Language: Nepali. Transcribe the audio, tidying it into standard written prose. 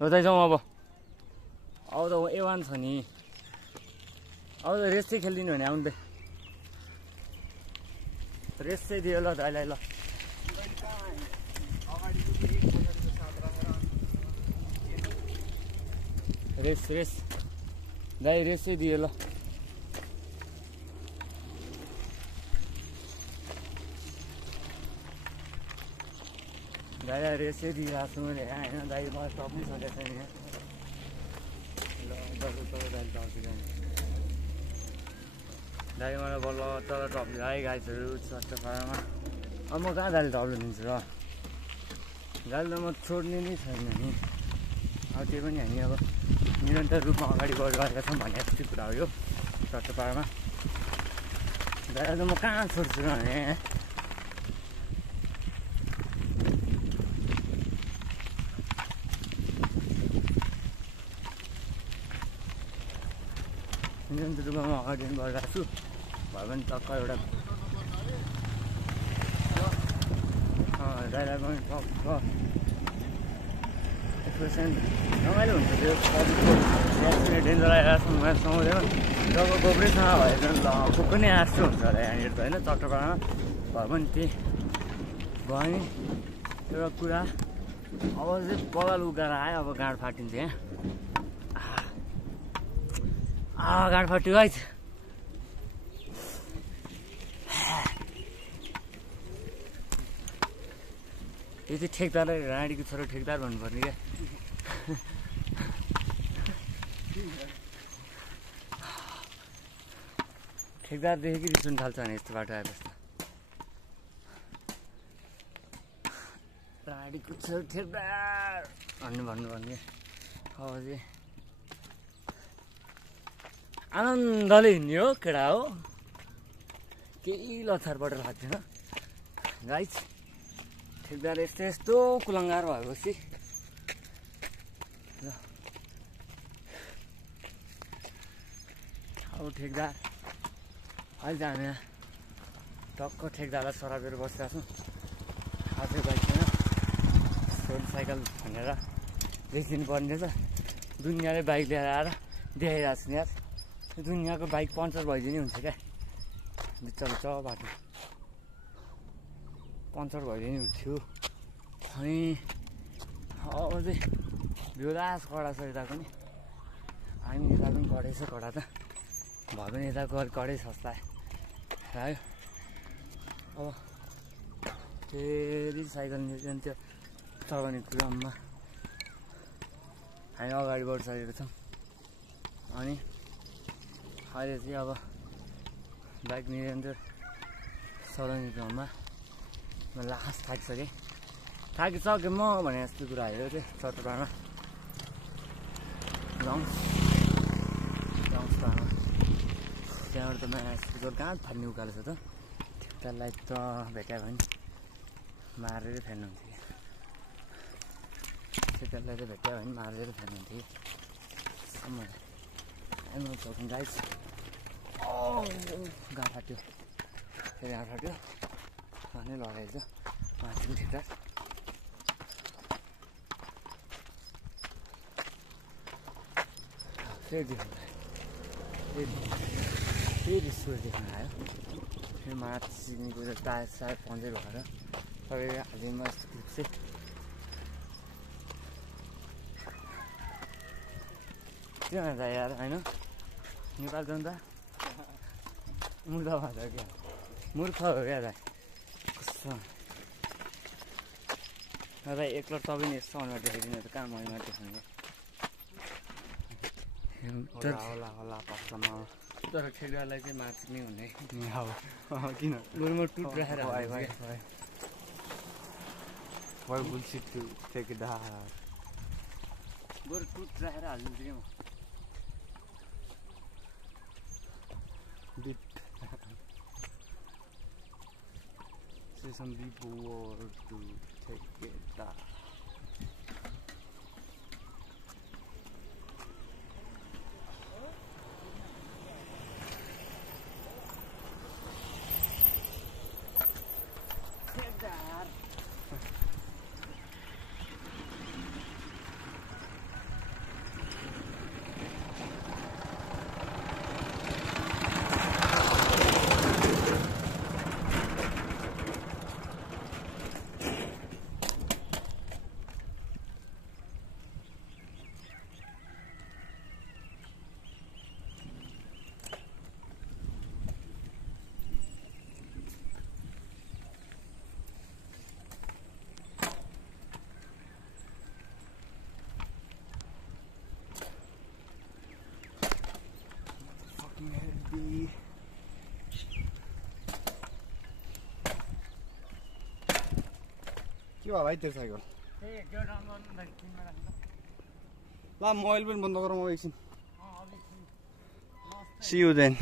रोजाइ जाउँ अब त A1 छ नि अब त रेस चाहिँ खेलिदिनु भने आउनु रेस चाहिँ दियो ल दाइलाई ल रेस दाइ रेस चाहिँ दियो ल दाइलाई रेस चाहिँ दिइरहेको छु मैले होइन दाइ मलाई टप्नै सकेको छैन यहाँ ल दाइले टपिदिनु दाइ मलाई बल्ल तल टप्लियो है गाइसहरू चट्ट पारामा अब म कहाँ दाइले टप्लिदिन्छु र दाइले त म छोड्ने नै छैन नि अब त्यो पनि हामी अब निरन्तर रूपमा अगाडि बढिरहेका छौँ भन्ने जस्तो कुरा हो यो चट्ट पारामा दाइलाई त म कहाँ छोड्छु र भने निरन्तर रूपमा म अगाडि बढिरहेको छु भए पनि टक्क एउटा दाइलाई पनि टक्क एक्सप्रेसन रमाइलो हुन्छ त्यो डेन्जर आइरहेको छ मलाई समाउँदैन जब गोब्रेसँग भयो भने ल को पनि आँसु हुन्छ होला यहाँनिर त होइन चट्टपाडामा भए पनि त्यही भयो नि एउटा कुरा अब चाहिँ बगाल उकाएर आयो अब गाँड फाटिन्छ यहाँ गाँड फाट्यो है यो चाहिँ ठेकदारलाई राडीको छोरो ठेकदार भन्नुपर्ने क्या ठेकदारदेखि रिस उठ्न थाल्छ भने यस्तो बाटो आएपछि राडीको छोरो ठेकदार भन्नुपर्ने अब चाहिँ आनन्दले हिँड्ने हो केटा हो केही लथारबाट लाग्दैन गाइस ठेकदार यस्तो कुलङ्गार भएपछि ल अब ठेकदार अहिले चाहिँ हामी टक्क ठेकदारलाई सरापेर बसिरहेको छौँ आजै बाइक छैन सोल साइकल भनेर बेचिदिनु पर्ने रहेछ दुनियाँले बाइक लिएर आएर देखाइरहेको छु यार दुनियाँको बाइक पङ्चर भइदिने हुन्छ क्या बिच बाटो पङ्चर भइदिने हुन्थ्यो अनि अब चाहिँ भिउलास कडा छ यता पनि हामी यता पनि कडै छ कडा त भए पनि यताको अलिक कडै सस्ता आयो अब फेरि साइकल निस्किन्छ त्यो चलाउने क्रममा हामी अगाडि बढिसकेको छौँ अनि अहिले चाहिँ अब बाइक निरन्तर चलाउने क्रममा लास्ट थाकिसकेँ म भने जस्तो कुरा हेऱ्यो चाहिँ चट्टपाडामा जङ्सपाडामा त्यहाँबाट त नयाँ स्पिकर कहाँ फाल्ने उकालो छ त ठेक्दारलाई त भेट्यो भने मारेर फेर्नुहुन्थ्यो ठेक्दारलाई त भेट्यो भने मारेर फेर्नुहुन्थ्यो आइम चौकिङ गाइस गाँड फाट्यो फेरि गाँड फाट्यो अनि लगाएछ माथि ठेक्दार फेरि देखाउनु फेरि सुर देखाउनु आयो फेरि माथिको टायर सायर पन्चर भएर सबै हालिदिनु यस्तो क्लिप चाहिँ के भन्छ यार होइन नेपाल जनता मूर्ख भन्छ क्या मूर्ख हो क्या दाइ कस्तो दाइ एकलट तपाईँ यस्तो अनुहार देखाइदिनु त कहाँ अनुहार देखाउनु होला पसलमा तर ठेकदारलाई चाहिँ मार्ने हुने किन बरु म टुट राखेर बरु टुट राखेर हालिदिन्छु क्या म say some people were to take it down. के भयो भाइ तेरो साइकल त्यही त्यो डाउन गर्नु किन्न राख्नु ल मोबाइल पनि बन्द गरौँ एकछिन अब एकछिन सी यु देन